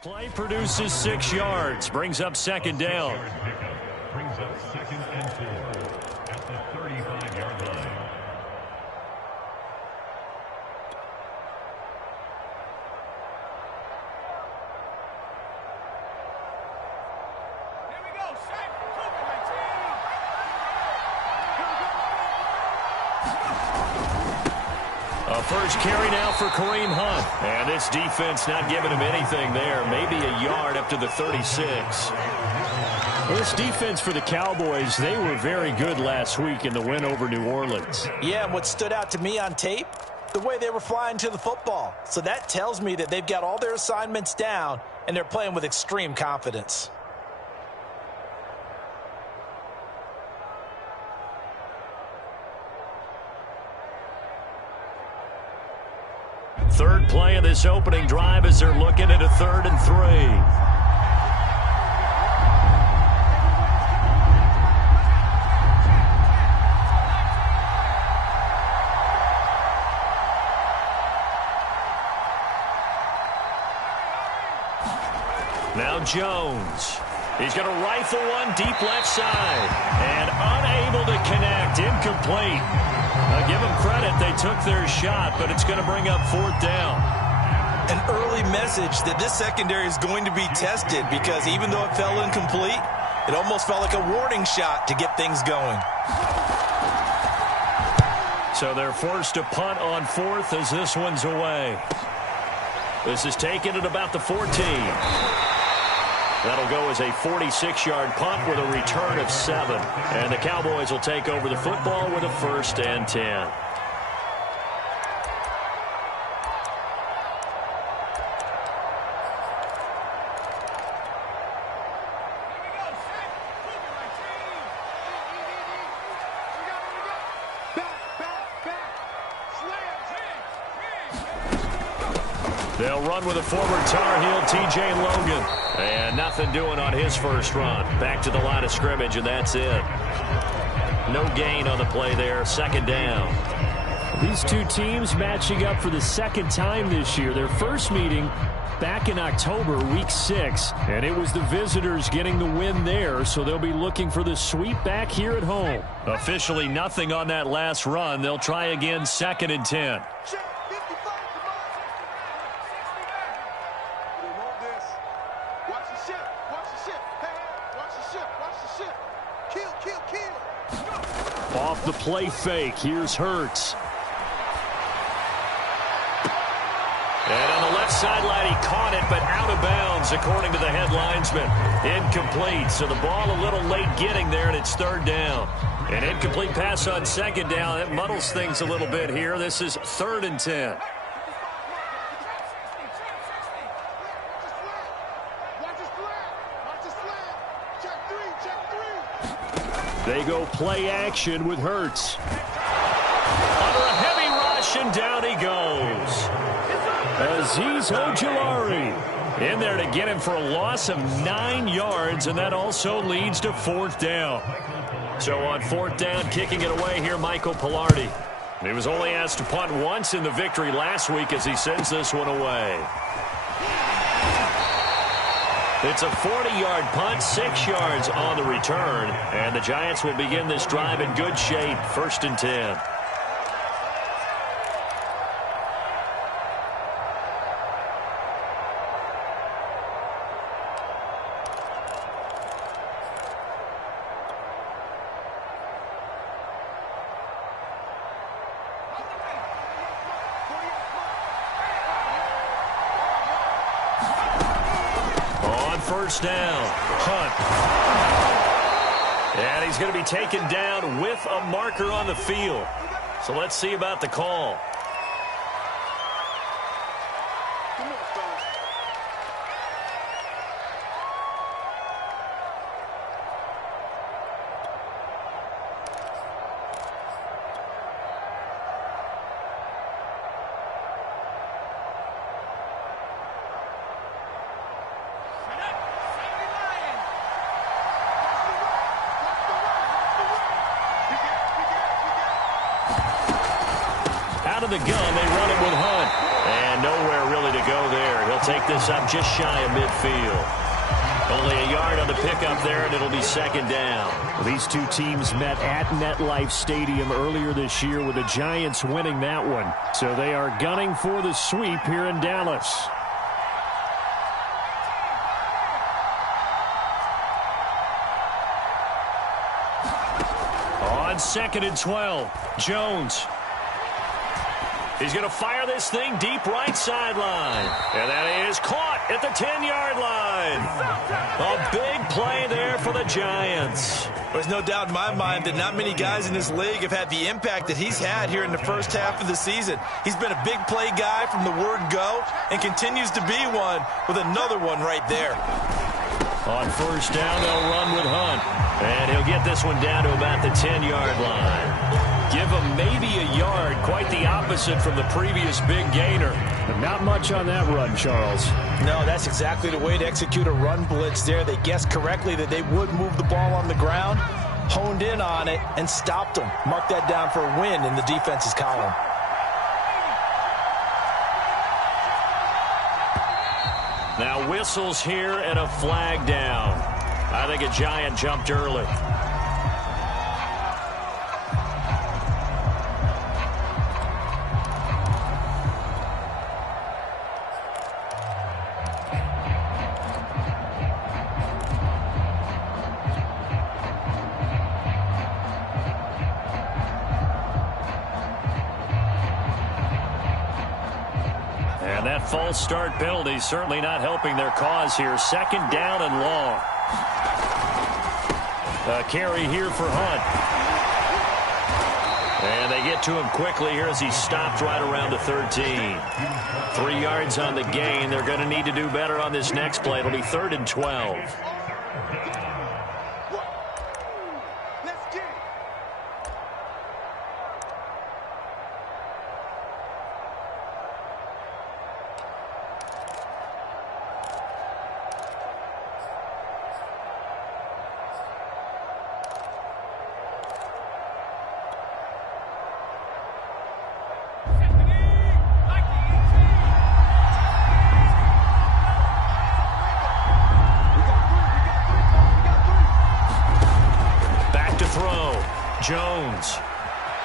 Play produces 6 yards, brings up second down. Brings up 2nd and 4 at the 35-yard line. A first carry now for Kareem Hunt. And this defense not giving him anything there. Maybe a yard up to the 36. Well, this defense for the Cowboys, they were very good last week in the win over New Orleans. Yeah, and what stood out to me on tape, the way they were flying to the football. So that tells me that they've got all their assignments down, and they're playing with extreme confidence. Third play of this opening drive as they're looking at a 3rd and 3. Now Jones. He's going to rifle one deep left side. And unable to connect. Incomplete. Give them credit. They took their shot, but it's going to bring up 4th down. An early message that this secondary is going to be tested because even though it fell incomplete, it almost felt like a warning shot to get things going. So they're forced to punt on 4th as this one's away. This is taken at about the 14. That'll go as a 46-yard punt with a return of 7. And the Cowboys will take over the football with a 1st and 10. They'll run with a former Tar Heel, T.J. Logan. And nothing doing on his first run. Back to the line of scrimmage, and that's it. No gain on the play there. 2nd down. These two teams matching up for the 2nd time this year. Their first meeting back in October, week 6. And it was the visitors getting the win there, so they'll be looking for the sweep back here at home. Officially nothing on that last run. They'll try again 2nd and 10. Off the play fake, here's Hurts. And on the left sideline, he caught it, but out of bounds, according to the head linesman. Incomplete, so the ball a little late getting there, and it's 3rd down. An incomplete pass on 2nd down. It muddles things a little bit here. This is 3rd and 10. They go play action with Hurts. Under a heavy rush, and down he goes. Azeez Ojulari in there to get him for a loss of 9 yards, and that also leads to 4th down. So on 4th down, kicking it away here, Michael Pilardi. He was only asked to punt once in the victory last week as he sends this one away. It's a 40-yard punt, 6 yards on the return, and the Giants will begin this drive in good shape, 1st and 10. First down, Hunt. And he's going to be taken down with a marker on the field. So let's see about the call. Out of the gun, they run it with Hunt. And nowhere really to go there. He'll take this up just shy of midfield. Only a yard on the pickup there, and it'll be second down. Well, these two teams met at MetLife Stadium earlier this year with the Giants winning that one. So they are gunning for the sweep here in Dallas. On 2nd and 12, Jones. He's going to fire this thing deep right sideline. And that is caught at the 10-yard line. A big play there for the Giants. There's no doubt in my mind that not many guys in this league have had the impact that he's had here in the first half of the season. He's been a big play guy from the word go and continues to be one with another one right there. On first down, they'll run with Hunt. And he'll get this one down to about the 10-yard line. Give him maybe a yard, quite the opposite from the previous big gainer. But not much on that run, Charles. No, that's exactly the way to execute a run blitz there. They guessed correctly that they would move the ball on the ground, honed in on it, and stopped them. Mark that down for a win in the defense's column. Now whistles here and a flag down. I think a Giant jumped early. And that false start penalty certainly not helping their cause here. Second down and long. A carry here for Hunt. And they get to him quickly here as he stopped right around the 13. 3 yards on the gain. They're going to need to do better on this next play. It'll be 3rd and 12. Jones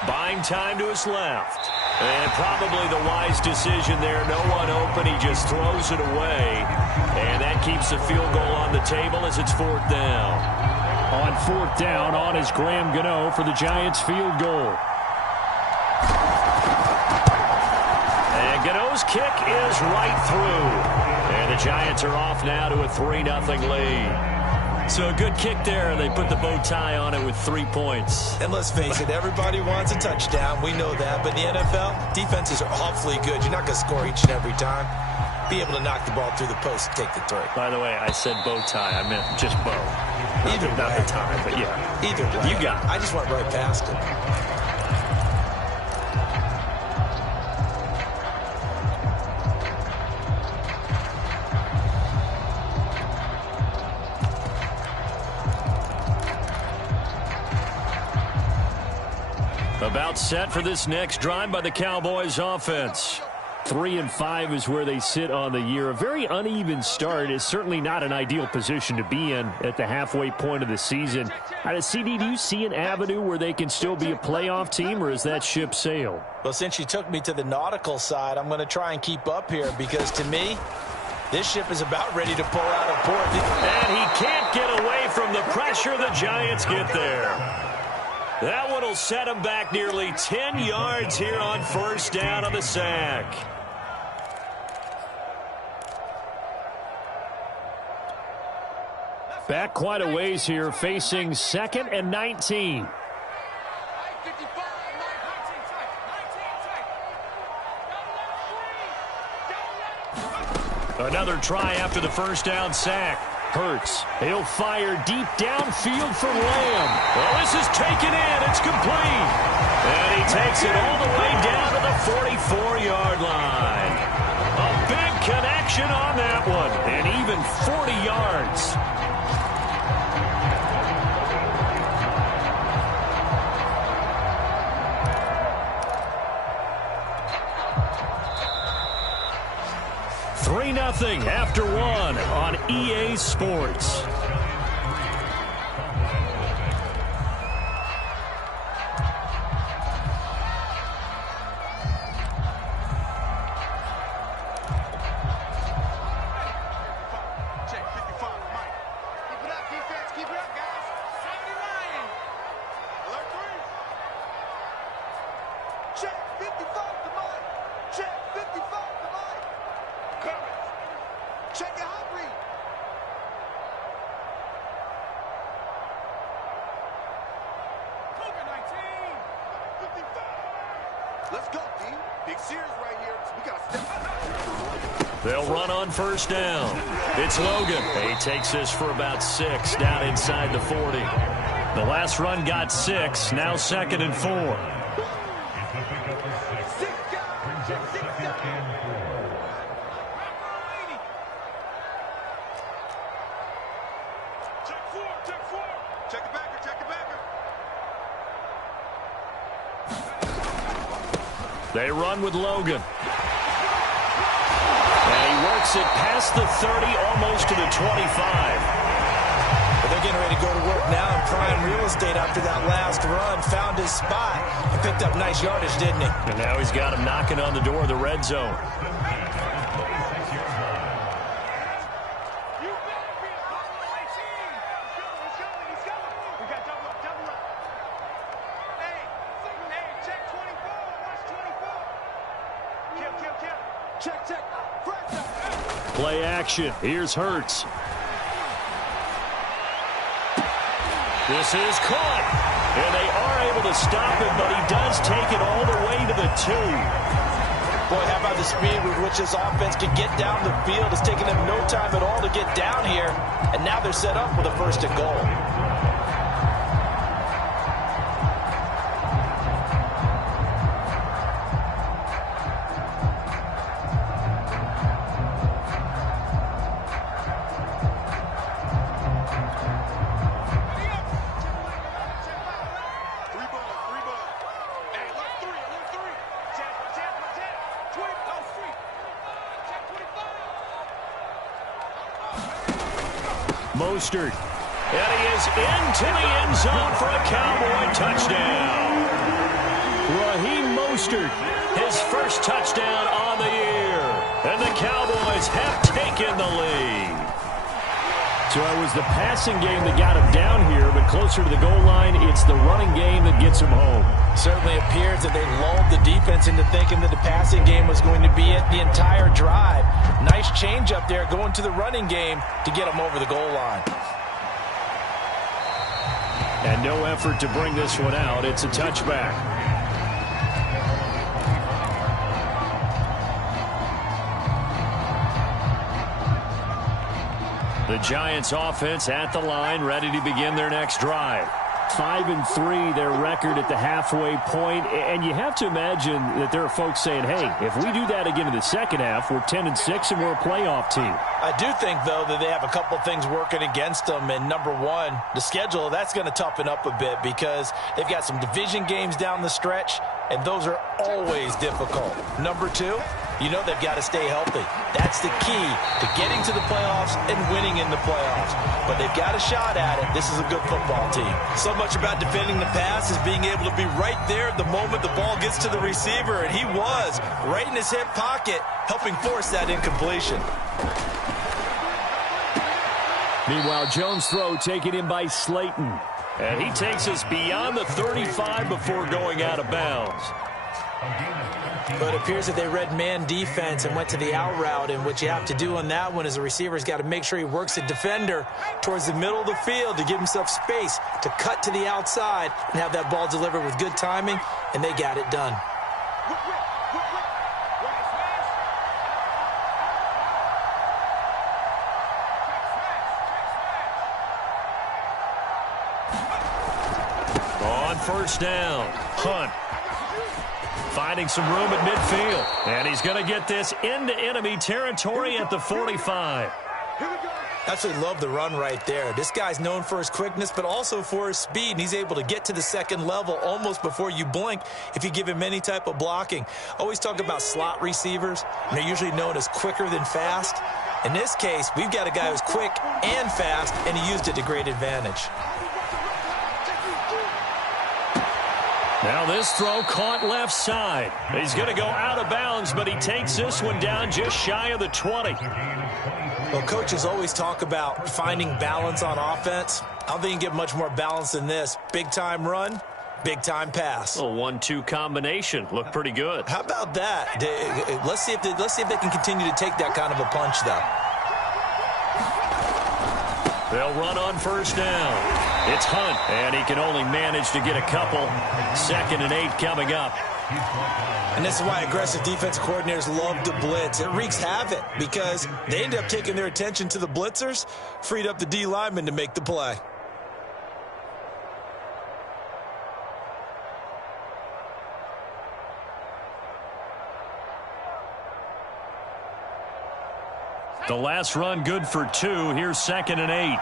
buying time to his left. And probably the wise decision there. No one open. He just throws it away. And that keeps the field goal on the table as it's 4th down. On 4th down, on is Graham Gano for the Giants field goal. And Gano's kick is right through. And the Giants are off now to a 3-0 lead. So a good kick there. They put the bow tie on it with 3 points. And let's face it, everybody wants a touchdown. We know that. But in the NFL, defenses are awfully good. You're not going to score each and every time. Be able to knock the ball through the post and take the 3. By the way, I said bow tie. I meant just bow. Either not way. the tie, but yeah. Either way. You got it. I just went right past it. About set for this next drive by the Cowboys offense. 3-5 is where they sit on the year. A very uneven start is certainly not an ideal position to be in at the halfway point of the season. CD, do you see an avenue where they can still be a playoff team, or is that ship sailed? Well, since you took me to the nautical side, I'm going to try and keep up here because to me, this ship is about ready to pull out of port. And he can't get away from the pressure the Giants get there. That one will set him back nearly 10 yards here on first down on the sack. Back quite a ways here, facing 2nd and 19. Another try after the first down sack. Hurts. He'll fire deep downfield for Lamb. Well, this is taken in. It's complete. And he takes it all the way down to the 44-yard line. A big connection on that one. And even 40 yards. 3-0 after one on EA Sports. Let's go, D. Big series right here. We got to step up. They'll run on first down. It's Logan. He takes this for about 6 down inside the 40. The last run got 6. Now 2nd and 4. Check the backer, check the backer. They run with Logan. And he works it past the 30, almost to the 25. But they're getting ready to go to work now in prime real estate after that last run. Found his spot and picked up nice yardage, didn't he? And now he's got him knocking on the door of the red zone. Play action. Here's Hurts. This is caught. And they are able to stop him, but he does take it all the way to the 2. Boy, how about the speed with which this offense can get down the field? It's taken them no time at all to get down here. And now they're set up with a 1st and goal. Mostert. And he is into the end zone for a Cowboy touchdown. Raheem Mostert, his first touchdown on the year. And the Cowboys have taken the lead. So it was the passing game that got him down here, but closer to the goal line, it's the running game that gets him home. Certainly appears that they lulled the defense into thinking that the passing game was going to be it the entire drive. Nice change up there going to the running game to get them over the goal line. And no effort to bring this one out. It's a touchback. The Giants offense at the line, ready to begin their next drive. 5-3, their record at the halfway point. And you have to imagine that there are folks saying, hey, if we do that again in the second half, we're 10-6 and we're a playoff team. I do think, though, that they have a couple of things working against them. And number one, the schedule, that's going to toughen up a bit because they've got some division games down the stretch, and those are always difficult. Number two, you know they've got to stay healthy. That's the key to getting to the playoffs and winning in the playoffs. But they've got a shot at it. This is a good football team. So much about defending the pass is being able to be right there the moment the ball gets to the receiver, and he was right in his hip pocket, helping force that incompletion. Meanwhile, Jones' throw taken in by Slayton. And he takes us beyond the 35 before going out of bounds. But it appears that they read man defense and went to the out route, and what you have to do on that one is the receiver's got to make sure he works the defender towards the middle of the field to give himself space to cut to the outside and have that ball delivered with good timing, and they got it done. On first down, Hunt. Finding some room at midfield. And he's going to get this into enemy territory at the 45. Absolutely love the run right there. This guy's known for his quickness, but also for his speed, and he's able to get to the second level almost before you blink if you give him any type of blocking. Always talk about slot receivers, and they're usually known as quicker than fast. In this case, we've got a guy who's quick and fast, and he used it to great advantage. Now this throw caught left side. He's going to go out of bounds, but he takes this one down just shy of the 20. Well, coaches always talk about finding balance on offense. I don't think you can get much more balance than this. Big-time run, big-time pass. A 1-2 combination. Looked pretty good. How about that? Let's see if they can continue to take that kind of a punch, though. They'll run on first down. It's Hunt, and he can only manage to get a couple. 2nd and 8 coming up. And this is why aggressive defensive coordinators love to blitz. It wreaks havoc because they end up taking their attention to the blitzers, freed up the D lineman to make the play. The last run good for 2. Here's 2nd and 8.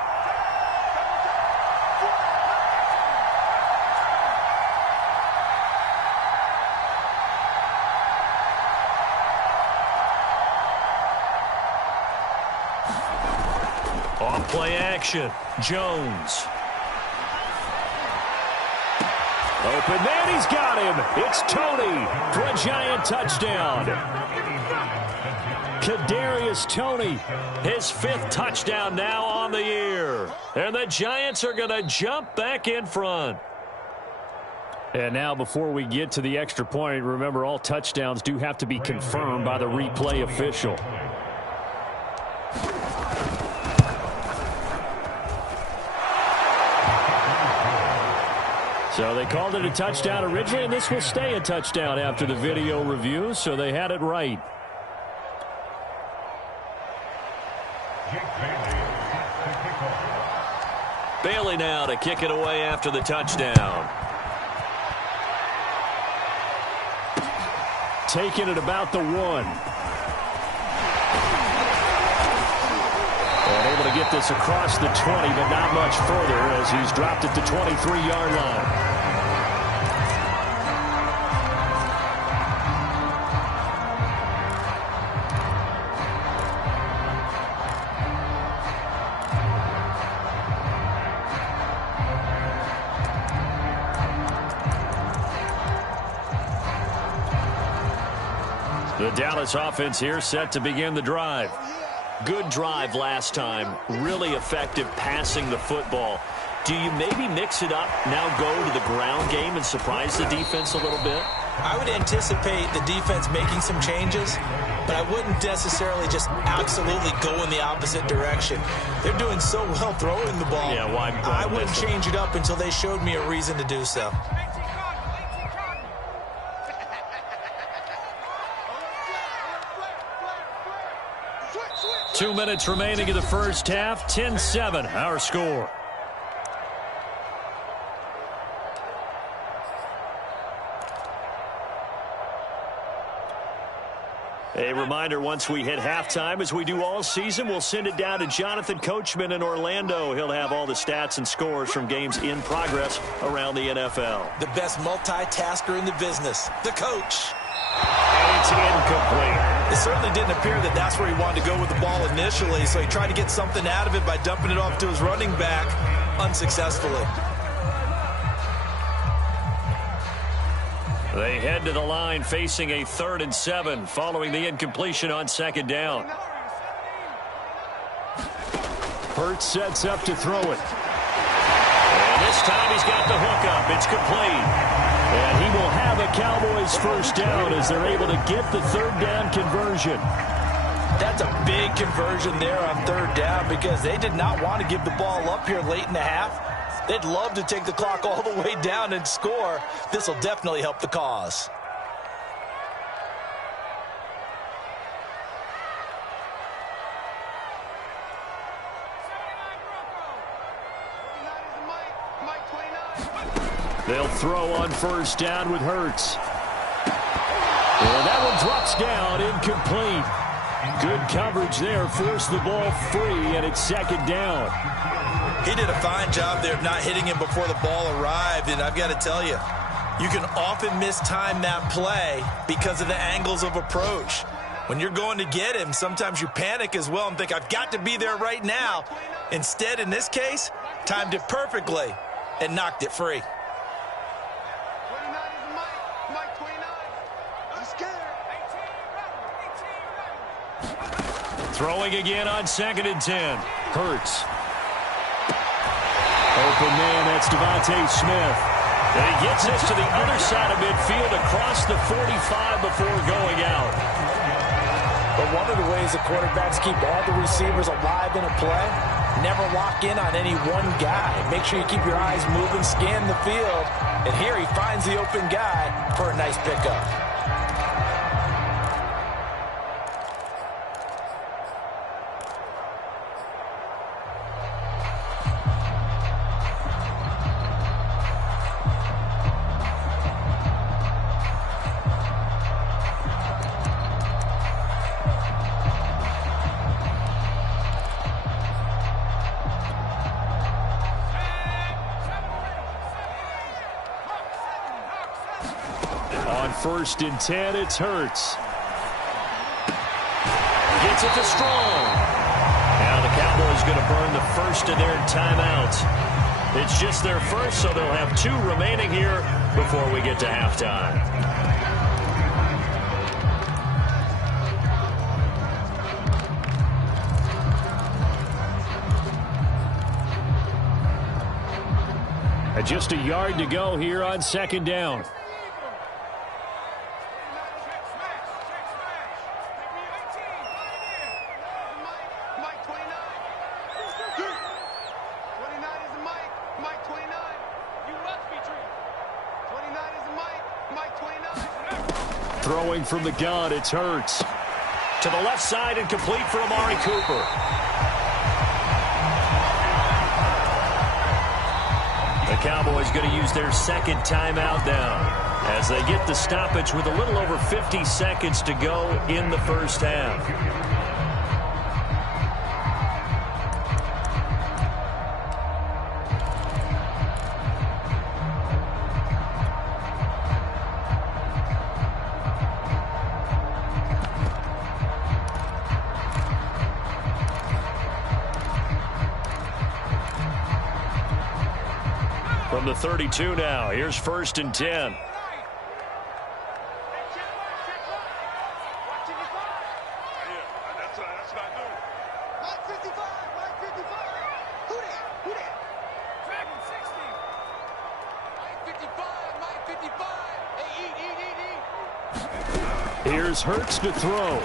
Off play action. Jones. Open man, he's got him. It's Tony for a giant touchdown. Kadarius Toney, his 5th touchdown now on the year. And the Giants are going to jump back in front. And now before we get to the extra point, remember all touchdowns do have to be confirmed by the replay official. So they called it a touchdown originally, and this will stay a touchdown after the video review, so they had it right. Bailey now to kick it away after the touchdown. Taking it about the 1. And able to get this across the 20, but not much further as he's dropped at the 23-yard line. The Dallas offense here set to begin the drive. Good drive last time. Really effective passing the football. Do you maybe mix it up, now go to the ground game and surprise the defense a little bit? I would anticipate the defense making some changes, but I wouldn't necessarily just absolutely go in the opposite direction. They're doing so well throwing the ball. Yeah, why I wouldn't change it up until they showed me a reason to do so. Two minutes remaining in the first half. 10-7, our score. A reminder, once we hit halftime, as we do all season, we'll send it down to Jonathan Coachman in Orlando. He'll have all the stats and scores from games in progress around the NFL. The best multitasker in the business, the coach. And it's incomplete. It certainly didn't appear that that's where he wanted to go with the ball initially, so he tried to get something out of it by dumping it off to his running back unsuccessfully. They head to the line facing a 3rd and 7 following the incompletion on 2nd down. Hurts sets up to throw it. And this time he's got the hook up. It's complete. And he will have a Cowboys first down as they're able to get the 3rd down conversion. That's a big conversion there on 3rd down because they did not want to give the ball up here late in the half. They'd love to take the clock all the way down and score. This will definitely help the cause. They'll throw on first down with Hurts. And that one drops down, incomplete. Good coverage there. Forced the ball free, and it's second down. He did a fine job there of not hitting him before the ball arrived, and I've got to tell you, you can often mistime that play because of the angles of approach. When you're going to get him, sometimes you panic as well and think, I've got to be there right now. Instead, in this case, timed it perfectly and knocked it free. 29 is Mike 29. I'm scared. 18. Throwing again on 2nd and 10. Hurts. Open man, that's Devontae Smith. And he gets this to the other side of midfield across the 45 before going out. But one of the ways the quarterbacks keep all the receivers alive in a play, never lock in on any one guy. Make sure you keep your eyes moving, scan the field. And here he finds the open guy for a nice pickup. On 1st and 10, it's Hurts. Gets it to Strong. Now the Cowboys going to burn the first of their timeouts. It's just their first, so they'll have 2 remaining here before we get to halftime. And just a yard to go here on 2nd down. Throwing from the gun, it's Hurts. To the left side and complete for Amari Cooper. The Cowboys going to use their 2nd timeout now as they get the stoppage with a little over 50 seconds to go in the first half. From the 32 now, here's 1st and 10. Here's Hurts to throw.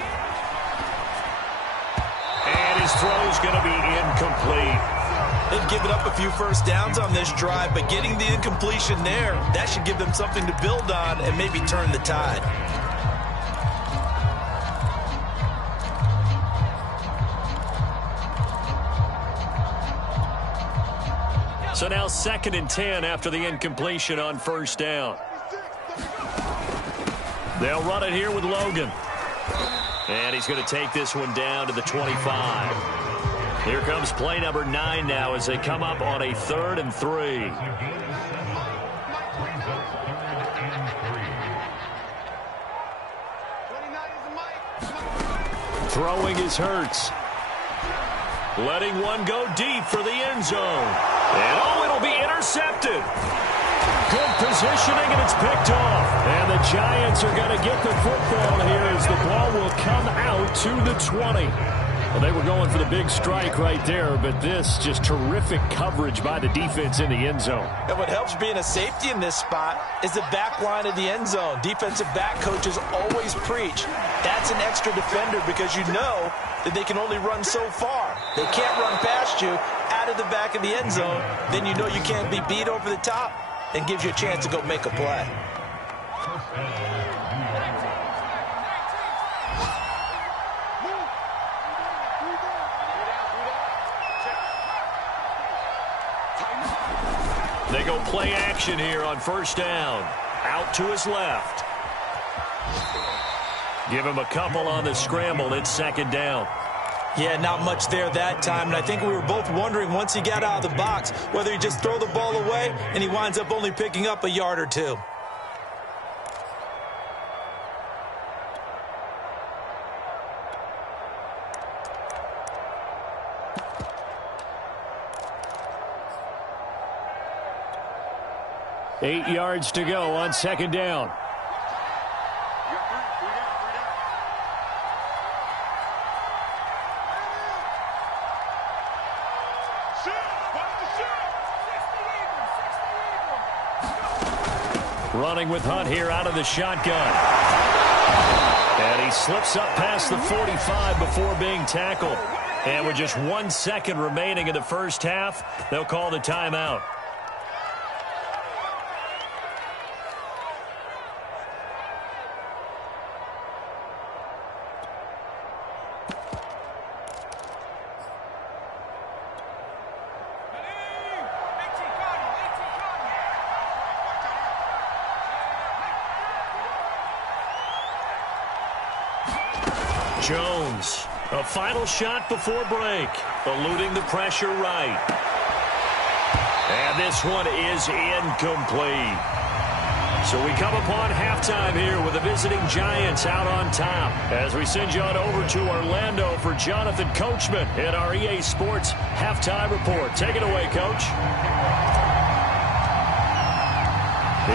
And his throw's going to be incomplete. They've given up a few first downs on this drive, but getting the incompletion there, that should give them something to build on and maybe turn the tide. So now 2nd and 10 after the incompletion on 1st down. They'll run it here with Logan. And he's going to take this one down to the 25. Here comes play number 9 now as they come up on a 3rd and 3. Throwing is Hurts. Letting one go deep for the end zone. And oh, it'll be intercepted. Good positioning, and it's picked off. And the Giants are going to get the football here as the ball will come out to the 20. Well, they were going for the big strike right there, but this just terrific coverage by the defense in the end zone. And what helps being a safety in this spot is the back line of the end zone. Defensive back coaches always preach. That's an extra defender because you know that they can only run so far. They can't run past you out of the back of the end zone. Then you know you can't be beat over the top and gives you a chance to go make a play. They go play action here on 1st down. Out to his left. Give him a couple on the scramble. It's second down. Yeah, not much there that time, and I think we were both wondering once he got out of the box whether he just throw the ball away and he winds up only picking up a yard or two. Eight yards to go on second down. Running with Hunt here out of the shotgun. And he slips up past the 45 before being tackled. And with just 1 second remaining in the first half, they'll call the timeout. Jones, a final shot before break, eluding the pressure right. And this one is incomplete. So we come upon halftime here with the visiting Giants out on top. As we send you on over to Orlando for Jonathan Coachman in our EA Sports Halftime Report. Take it away, Coach.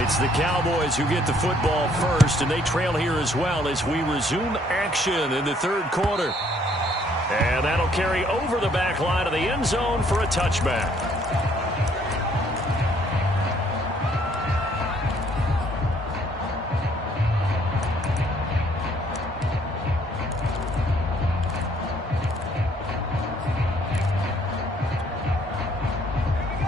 It's the Cowboys who get the football first, and they trail here as well as we resume action in the third quarter. And that'll carry over the back line of the end zone for a touchback.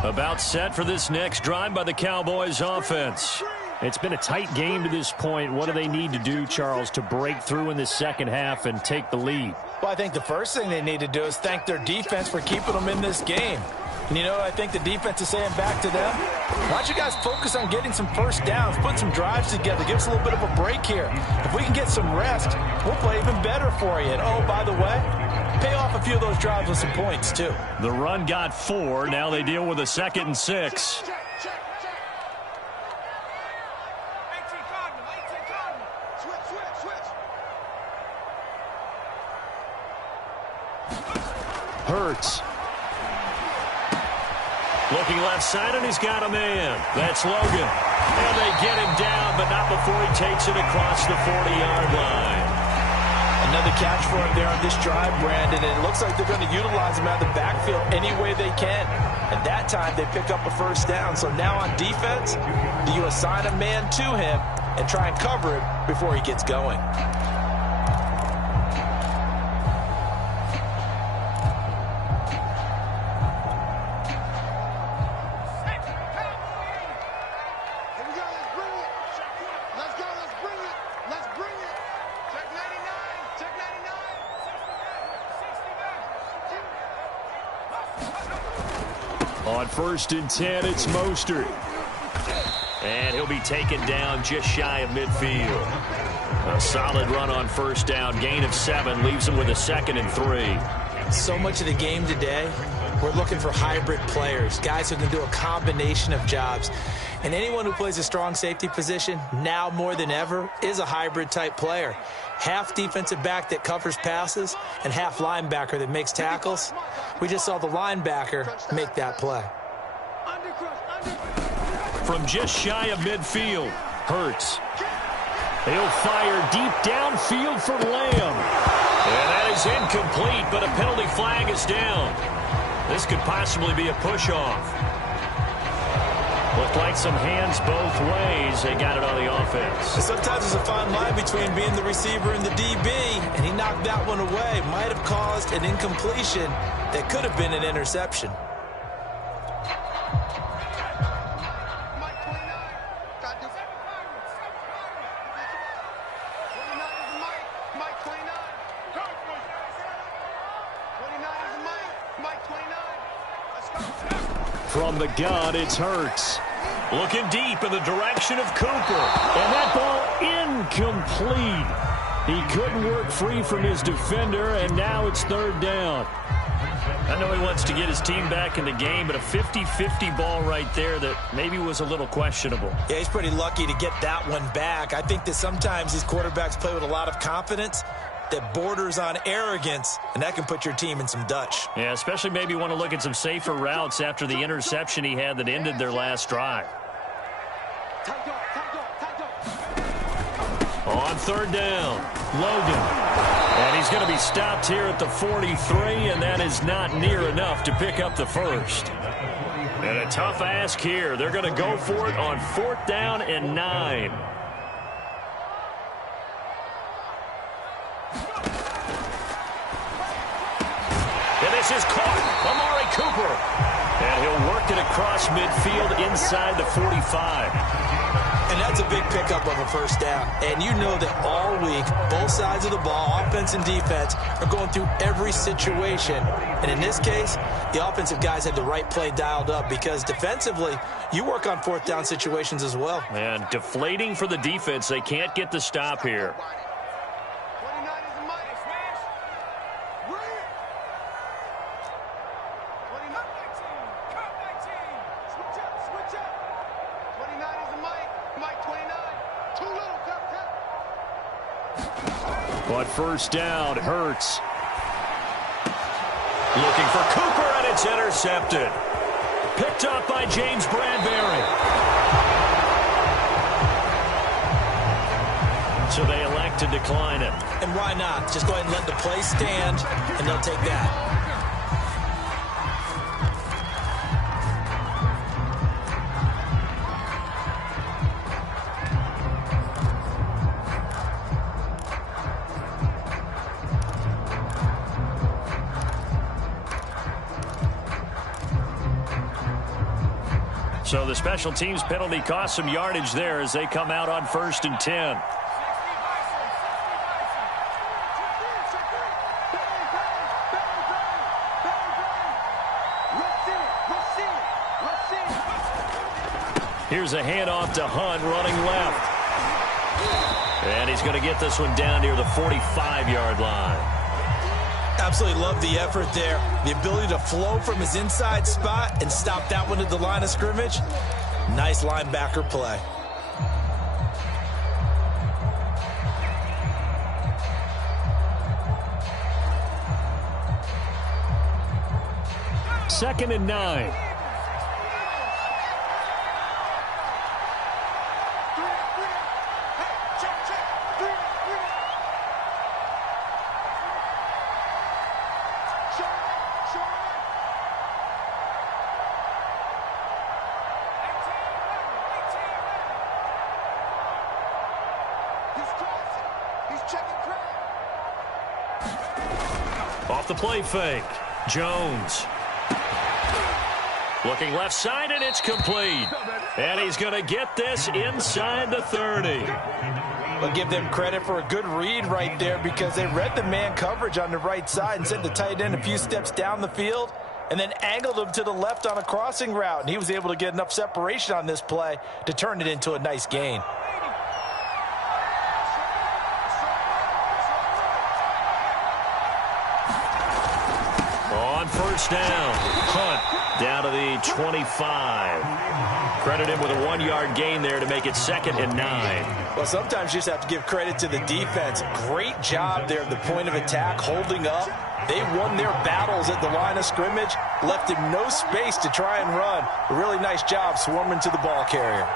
About set for this next drive by the Cowboys offense. It's been a tight game to this point. What do they need to do, Charles, to break through in the second half and take the lead? Well, I think the first thing they need to do is thank their defense for keeping them in this game. And you know what I think the defense is saying back to them? Why don't you guys focus on getting some first downs, put some drives together, give us a little bit of a break here. If we can get some rest, we'll play even better for you. And, oh, by the way, pay off a few of those drives with some points, too. The run got 4. Now they deal with a 2nd and 6. Hurts. Looking left side, and he's got a man. That's Logan. And they get him down, but not before he takes it across the 40-yard line. Another catch for him there on this drive, Brandon, and it looks like they're going to utilize him out of the backfield any way they can. And that time, they pick up a first down. So now on defense, do you assign a man to him and try and cover him before he gets going? On 1st and 10, it's Mostert. And he'll be taken down just shy of midfield. A solid run on first down. Gain of 7 leaves him with a 2nd and 3. So much of the game today, we're looking for hybrid players, guys who can do a combination of jobs. And anyone who plays a strong safety position, now more than ever, is a hybrid-type player. Half defensive back that covers passes and half linebacker that makes tackles. We just saw the linebacker make that play. From just shy of midfield, Hurts. He'll fire deep downfield for Lamb. And that is incomplete, but a penalty flag is down. This could possibly be a push-off. Looked like some hands both ways. They got it on the offense. Sometimes there's a fine line between being the receiver and the DB, and he knocked that one away. Might have caused an incompletion that could have been an interception. From the gun, it's Hurts. Looking deep in the direction of Cooper. And that ball incomplete. He couldn't work free from his defender, and now it's third down. I know he wants to get his team back in the game, but a 50-50 ball right there that maybe was a little questionable. Yeah, he's pretty lucky to get that one back. I think that sometimes these quarterbacks play with a lot of confidence that borders on arrogance, and that can put your team in some Dutch. Yeah, especially maybe want to look at some safer routes after the interception he had that ended their last drive. On third down, Logan. And he's going to be stopped here at the 43, and that is not near enough to pick up the first. And a tough ask here. They're going to go for it on 4th down and 9. And this is caught. Amari Cooper. And he'll work it across midfield inside the 45. And that's a big pickup of a first down. And you know that all week, both sides of the ball, offense and defense, are going through every situation. And in this case, the offensive guys had the right play dialed up because defensively, you work on 4th down situations as well. And deflating for the defense. They can't get the stop here. 29 is the mic. Smash. Right here. 29. Cut 19. Switch up, switch up. 29 is the mic. Mike 29. Too little. Cut. But first down, Hurts. Looking for Cooper, and it's intercepted. Picked up by James Bradbury. So they elect to decline it. And why not? Just go ahead and let the play stand, and they'll take that. So the special teams penalty cost some yardage there as they come out on 1st and 10. Here's a handoff to Hunt running left. And he's going to get this one down near the 45-yard line. Absolutely love the effort there. The ability to flow from his inside spot and stop that one at the line of scrimmage. Nice linebacker play. Second and 9. Off the play fake, Jones. Looking left side, and it's complete. And he's going to get this inside the 30. I'll give them credit for a good read right there because they read the man coverage on the right side and sent the tight end a few steps down the field and then angled him to the left on a crossing route. And he was able to get enough separation on this play to turn it into a nice gain. First down. Hunt down to the 25. Credit him with a 1-yard gain there to make it 2nd and 9. Well, sometimes you just have to give credit to the defense. Great job there at the point of attack, holding up. They won their battles at the line of scrimmage, left him no space to try and run. A really nice job swarming to the ball carrier.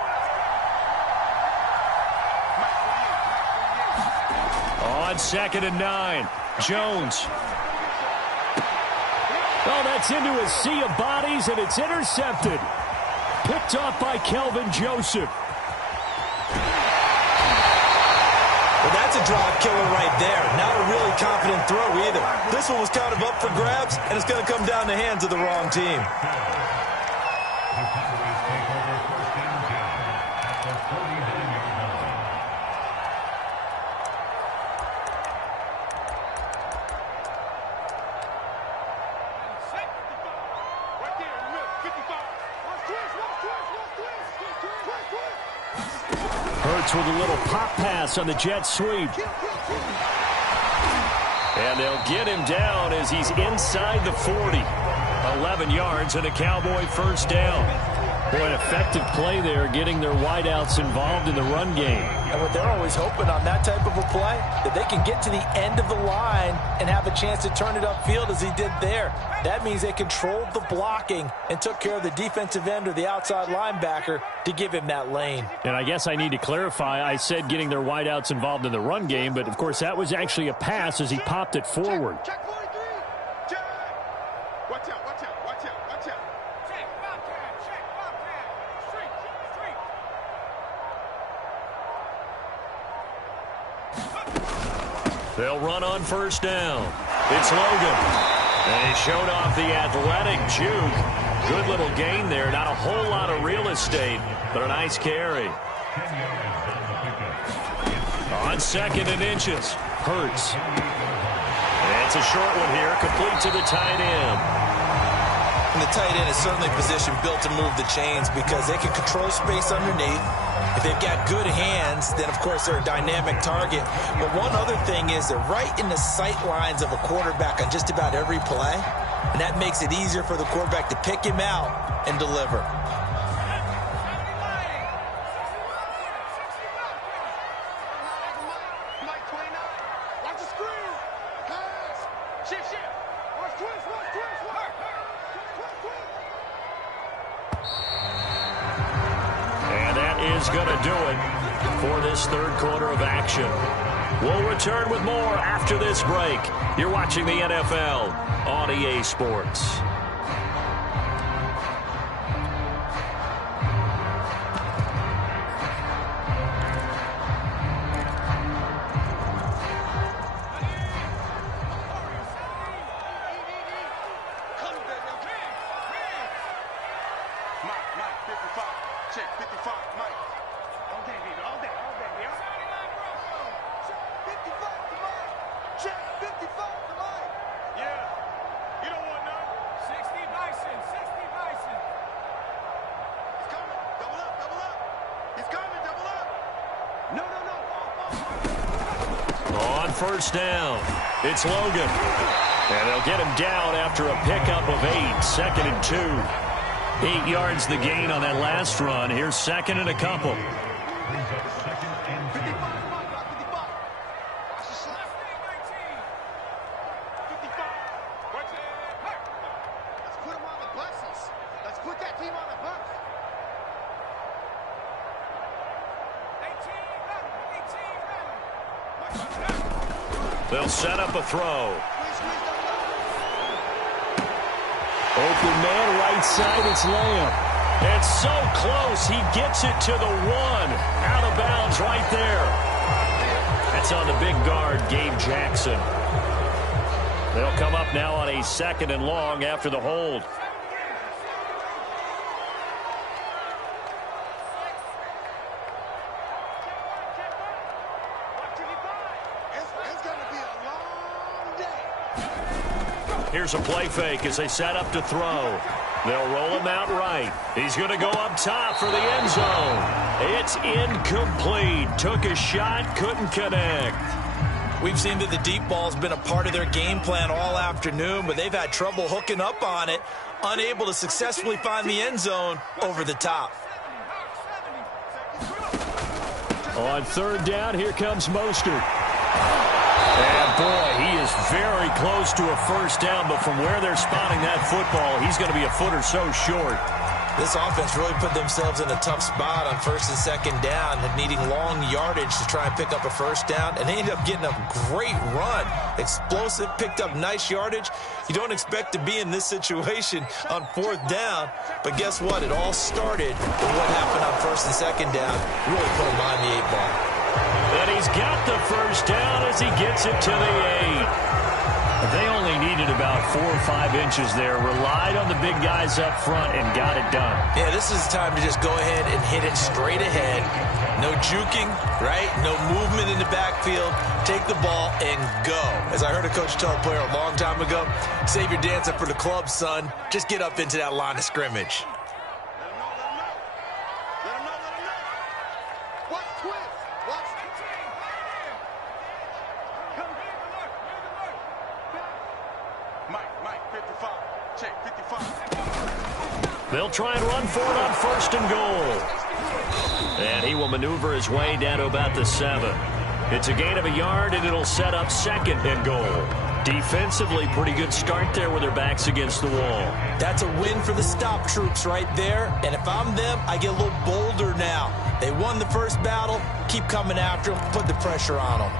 On 2nd and 9, Jones. Oh, that's into a sea of bodies, and it's intercepted. Picked off by Kelvin Joseph. Well, that's a drive killer right there. Not a really confident throw either. This one was kind of up for grabs, and it's going to come down the hands of the wrong team. starts with a little pop pass on the jet sweep. And they'll get him down as he's inside the 40. 11 yards and a Cowboy first down. Boy, an effective play there, getting their wideouts involved in the run game. And what they're always hoping on that type of a play, that they can get to the end of the line and have a chance to turn it upfield as he did there. That means they controlled the blocking and took care of the defensive end or the outside linebacker to give him that lane. And I guess I need to clarify, I said getting their wideouts involved in the run game, but of course that was actually a pass as he popped it forward. Check 43. Check. Watch out, watch out, watch out, watch out. Check, Bobcat, check, Bobcat. Street, street. They'll run on first down. It's Logan. And he showed off the athletic juke. Good little gain there. Not a whole lot of real estate, but a nice carry. On 2nd and inches. Hurts. It's a short one here, complete to the tight end. And the tight end is certainly a position built to move the chains because they can control space underneath. If they've got good hands, then, of course, they're a dynamic target. But one other thing is they're right in the sight lines of a quarterback on just about every play, and that makes it easier for the quarterback to pick him out and deliver. Mike 29. Watch the screen. Pass. Shift. Watch twist. And that is going to do it for this third quarter of action. We'll return with more after this break. You're watching the NFL on EA Sports. Mike, 55. Check, 55, Mike. All day, baby. 55 to Mike. Check, 55 to Mike. Yeah. You don't want none. 60 Bison. He's coming. Double up. He's coming, double up. No. On first down, it's Logan. And they'll get him down after a pickup of 8, 2nd and 2. 8 yards the gain on that last run. Here's 2nd and a couple. 55. Watch the slap. 55. Watch it. Let's put him on the buses. Let's put that team on the bus. 18. They'll set up a throw. Open man, right side, it's Lamb. And so close, he gets it to the 1. Out of bounds right there. That's on the big guard, Gabe Jackson. They'll come up now on a 2nd and long after the hold. It's going to be a long day. Here's a play fake as they set up to throw. They'll roll him out right. He's going to go up top for the end zone. It's incomplete. Took a shot, couldn't connect. We've seen that the deep ball's been a part of their game plan all afternoon, but they've had trouble hooking up on it, unable to successfully find the end zone over the top. On 3rd down, here comes Mostert. And boy, he is very close to a first down, but from where they're spotting that football, he's going to be a foot or so short. This offense really put themselves in a tough spot on 1st and 2nd down, needing long yardage to try and pick up a first down, and they ended up getting a great run. Explosive, picked up nice yardage. You don't expect to be in this situation on 4th down, but guess what? It all started with what happened on 1st and 2nd down. Really put them behind the 8 ball. And he's got the first down as he gets it to the 8. They only needed about 4 or 5 inches there, relied on the big guys up front, and got it done. Yeah, this is the time to just go ahead and hit it straight ahead. No juking, right? No movement in the backfield. Take the ball and go. As I heard a coach tell a player a long time ago, save your dancing for the club, son. Just get up into that line of scrimmage. Let him know. What twist? Check 55. They'll try and run for it on 1st and goal. And he will maneuver his way down to about the 7. It's a gain of a yard, and it'll set up 2nd and goal. Defensively, pretty good start there with their backs against the wall. That's a win for the stop troops right there. And if I'm them, I get a little bolder now. They won the first battle. Keep coming after them. Put the pressure on them.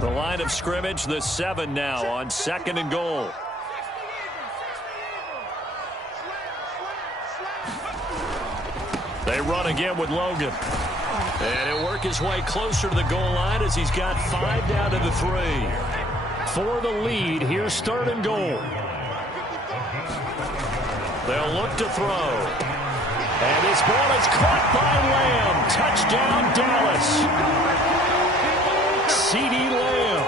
The line of scrimmage, the 7 now on 2nd and goal. They run again with Logan. And he'll work his way closer to the goal line as he's got 5 down to the 3. For the lead, here's 3rd and goal. They'll look to throw. And his ball is caught by Lamb. Touchdown, Dallas. CeeDee Lamb,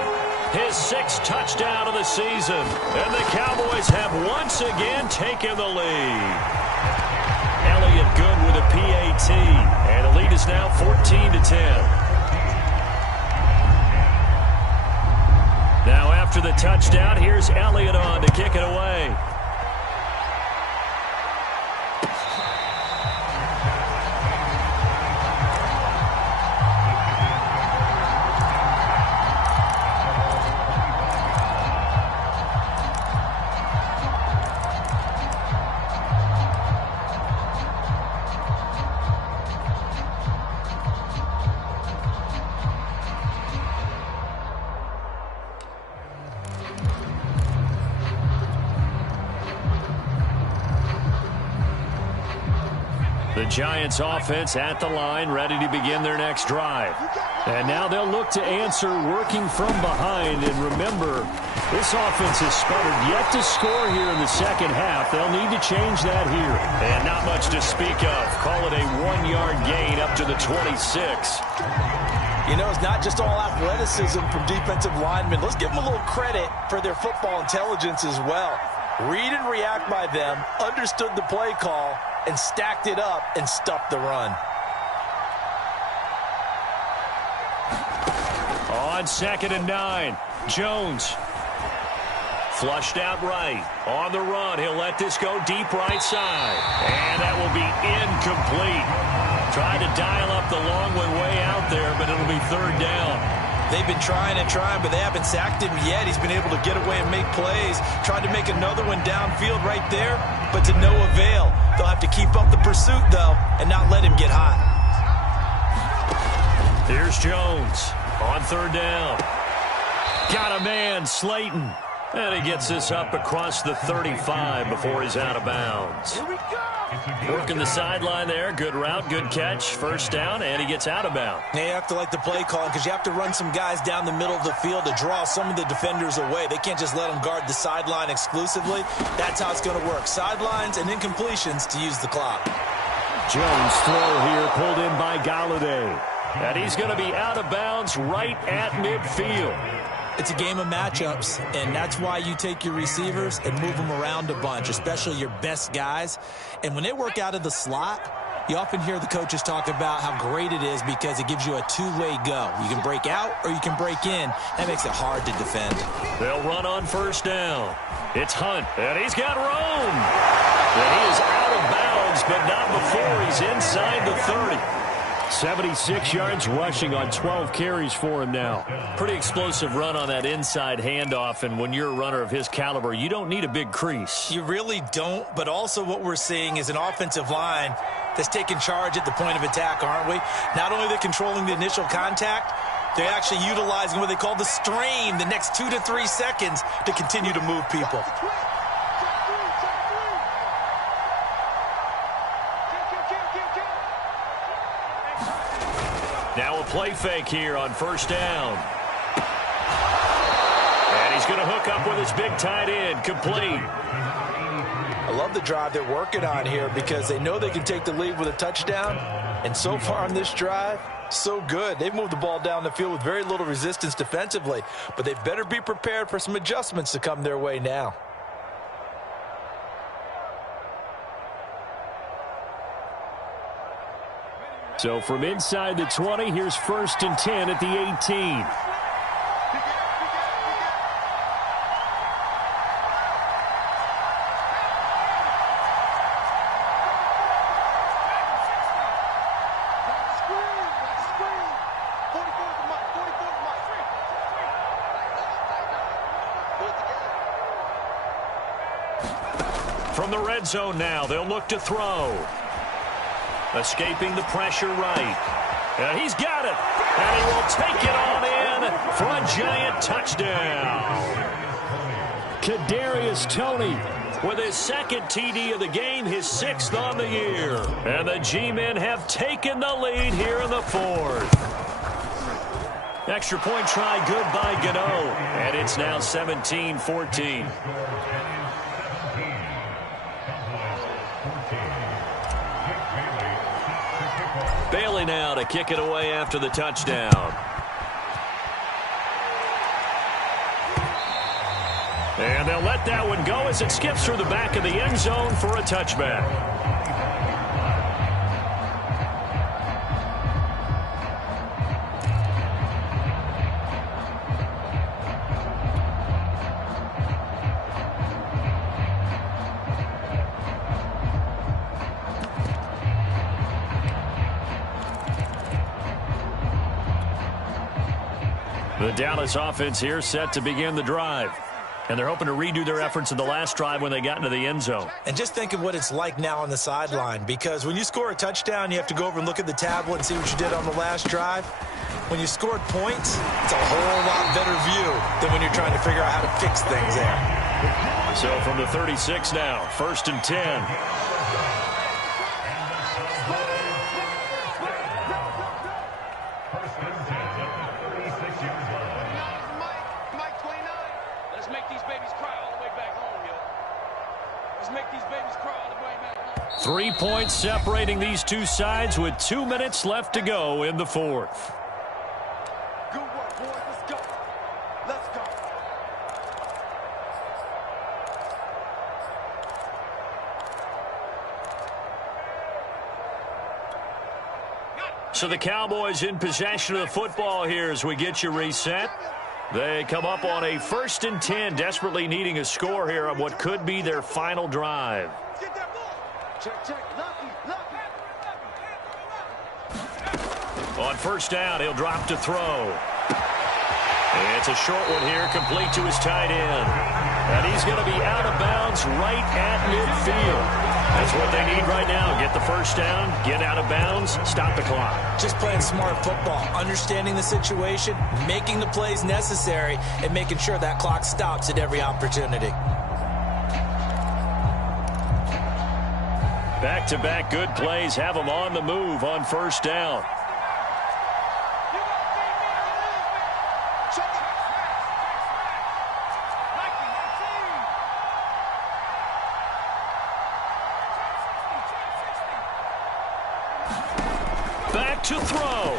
his 6th touchdown of the season. And the Cowboys have once again taken the lead. Elliott good with a PAT. And the lead is now 14-10. Now after the touchdown, here's Elliott on to kick it away. The Giants offense at the line, ready to begin their next drive. And now they'll look to answer working from behind. And remember, this offense has sputtered yet to score here in the second half. They'll need to change that here. And not much to speak of. Call it a 1-yard gain up to the 26. You know, it's not just all athleticism from defensive linemen. Let's give them a little credit for their football intelligence as well. Read and react by them, understood the play call, and stacked it up and stuffed the run. On 2nd and 9, Jones. Flushed out right. On the run, he'll let this go deep right side. And that will be incomplete. Tried to dial up the long way out there, but it'll be 3rd down. They've been trying and trying, but they haven't sacked him yet. He's been able to get away and make plays. Tried to make another one downfield right there, but to no avail. They'll have to keep up the pursuit, though, and not let him get hot. Here's Jones on 3rd down. Got a man, Slayton. And he gets this up across the 35 before he's out of bounds. Here we go. Working the sideline there. Good route, good catch. 1st down, and he gets out of bounds. They have to like the play call because you have to run some guys down the middle of the field to draw some of the defenders away. They can't just let them guard the sideline exclusively. That's how it's going to work. Sidelines and incompletions to use the clock. Jones throw here pulled in by Galladay. And he's going to be out of bounds right at midfield. It's a game of matchups, and that's why you take your receivers and move them around a bunch, especially your best guys. And when they work out of the slot, you often hear the coaches talk about how great it is because it gives you a two-way go. You can break out or you can break in. That makes it hard to defend. They'll run on 1st down. It's Hunt, and he's got room. And he is out of bounds, but not before he's inside the 30. 76 yards rushing on 12 carries for him now. Pretty explosive run on that inside handoff, and when you're a runner of his caliber, you don't need a big crease. You really don't, but also what we're seeing is an offensive line that's taking charge at the point of attack, aren't we? Not only are they controlling the initial contact, they're actually utilizing what they call the strain, the next 2 to 3 seconds, to continue to move people. Now a play fake here on 1st down. And he's going to hook up with his big tight end, complete. I love the drive they're working on here because they know they can take the lead with a touchdown. And so far on this drive, so good. They've moved the ball down the field with very little resistance defensively. But they better be prepared for some adjustments to come their way now. So from inside the 20, here's 1st and 10 at the 18. From the red zone now, they'll look to throw. Escaping the pressure right. And he's got it. And he will take it on in for a giant touchdown. Kadarius Toney with his 2nd TD of the game, his 6th on the year. And the G-men have taken the lead here in the 4th. Extra point try good by Gano. And it's now 17-14. Bailey now to kick it away after the touchdown. And they'll let that one go as it skips through the back of the end zone for a touchback. The Dallas offense here set to begin the drive. And they're hoping to redo their efforts in the last drive when they got into the end zone. And just think of what it's like now on the sideline, because when you score a touchdown, you have to go over and look at the tablet and see what you did on the last drive. When you scored points, it's a whole lot better view than when you're trying to figure out how to fix things there. So from the 36 now, 1st and 10. Let's make these babies cry all the way back home, yo. Let's make these babies cry all the way back home. 3 points separating these two sides with 2 minutes left to go in the 4th. Good work, boys. Let's go. Let's go. So the Cowboys in possession of the football here as we get you reset. They come up on a 1st and 10, desperately needing a score here on what could be their final drive. Get that ball. Check, check. Lucky, lucky. On 1st down, he'll drop to throw. It's a short one here, complete to his tight end. And he's going to be out of bounds right at midfield. That's what they need right now. Get the 1st down, get out of bounds, stop the clock. Just playing smart football, understanding the situation, making the plays necessary, and making sure that clock stops at every opportunity. Back-to-back good plays have them on the move on 1st down. To throw.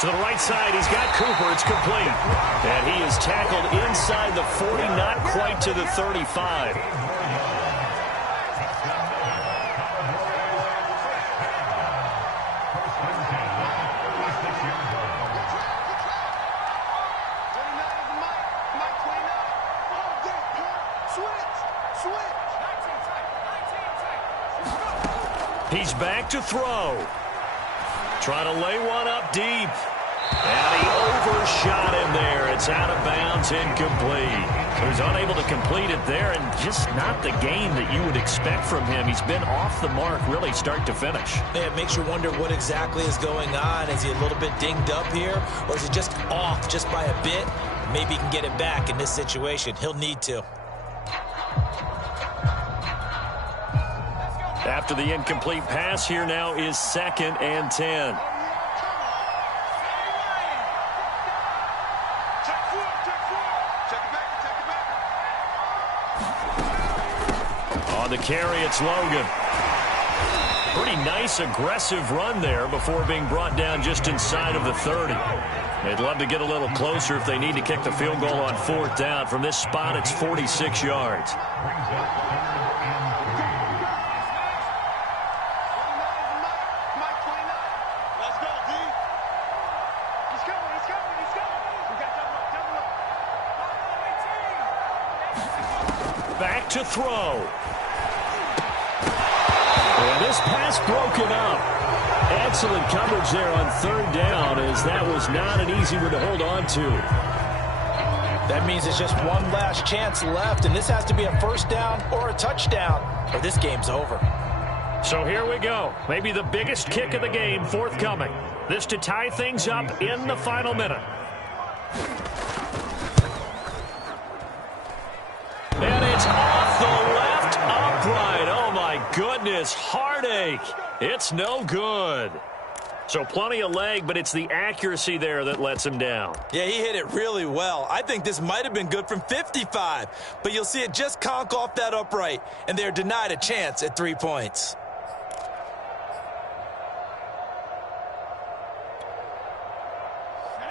To the right side, he's got Cooper. It's complete. And he is tackled inside the 40, not quite to the 35. He's back to throw. Trying to lay one up deep. And he overshot him there. It's out of bounds, incomplete. So he's unable to complete it there, and just not the game that you would expect from him. He's been off the mark really start to finish. Yeah, it makes you wonder what exactly is going on. Is he a little bit dinged up here, or is he just off just by a bit? Maybe he can get it back in this situation. He'll need to. After the incomplete pass, here now is 2nd and 10. On the carry, it's Logan. Pretty nice, aggressive run there before being brought down just inside of the 30. They'd love to get a little closer if they need to kick the field goal on 4th down. From this spot, it's 46 yards. back to throw. And this pass broken up. Excellent coverage there on third down, as that was not an easy one to hold on to. That means it's just one last chance left, and this has to be a first down or a touchdown, or this game's over. So here we go. Maybe the biggest kick of the game forthcoming. This to tie things up in the final minute. And it's off the left upright. Oh, my goodness. Heartache. It's no good. So plenty of leg, but it's the accuracy there that lets him down. Yeah, he hit it really well. I think this might have been good from 55, but you'll see it just conk off that upright, and they're denied a chance at 3 points.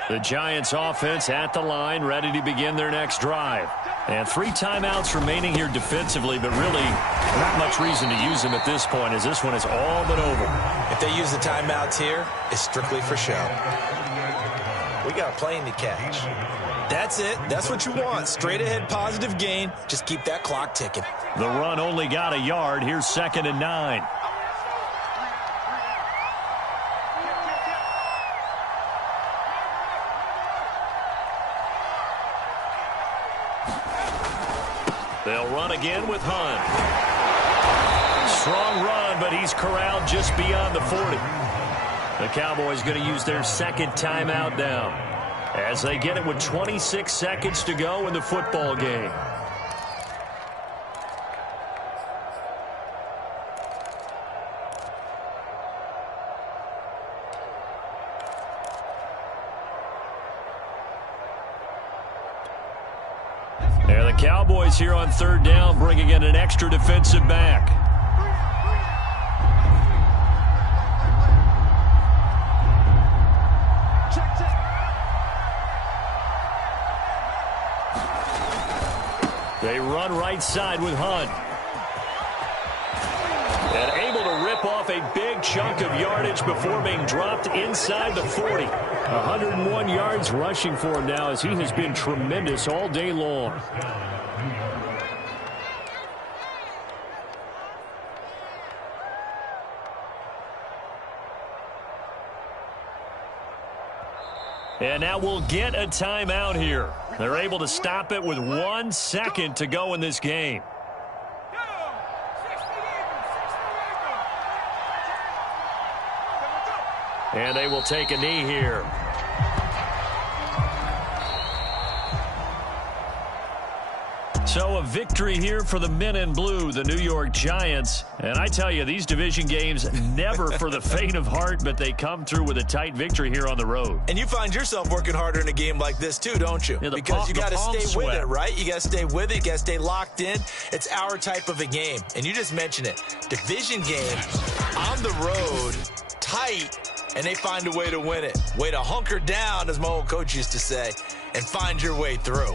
The Giants offense at the line, ready to begin their next drive. And 3 timeouts remaining here defensively, but really not much reason to use them at this point, as this one is all but over. If they use the timeouts here, it's strictly for show. We got a plane to catch. That's it. That's what you want. Straight ahead positive gain. Just keep that clock ticking. The run only got a yard. Here's 2nd and 9. They'll run again with Hunt. Strong run, but he's corralled just beyond the 40. The Cowboys going to use their 2nd timeout now, as they get it with 26 seconds to go in the football game. And the Cowboys here on 3rd down, bringing in an extra defensive back. They run right side with Hunt. And able to rip off a big chunk of yardage before being dropped inside the 40. 101 yards rushing for him now, as he has been tremendous all day long. And now we'll get a timeout here. They're able to stop it with 1 second to go in this game. And they will take a knee here. So a victory here for the men in blue, the New York Giants. And I tell you, these division games never for the faint of heart, but they come through with a tight victory here on the road. And you find yourself working harder in a game like this too, don't you? Yeah, because you got to stay with it, right? You got to stay with it. You got to stay locked in. It's our type of a game. And you just mentioned it. Division game on the road, tight, and they find a way to win it. Way to hunker down, as my old coach used to say, and find your way through.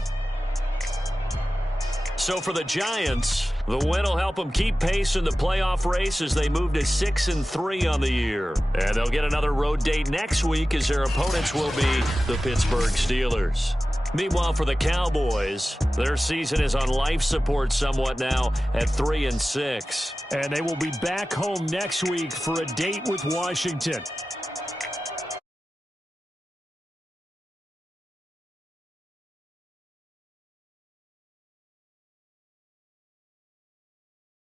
So for the Giants, the win will help them keep pace in the playoff race as they move to 6-3 on the year. And they'll get another road date next week, as their opponents will be the Pittsburgh Steelers. Meanwhile, for the Cowboys, their season is on life support somewhat now at 3-6. And they will be back home next week for a date with Washington.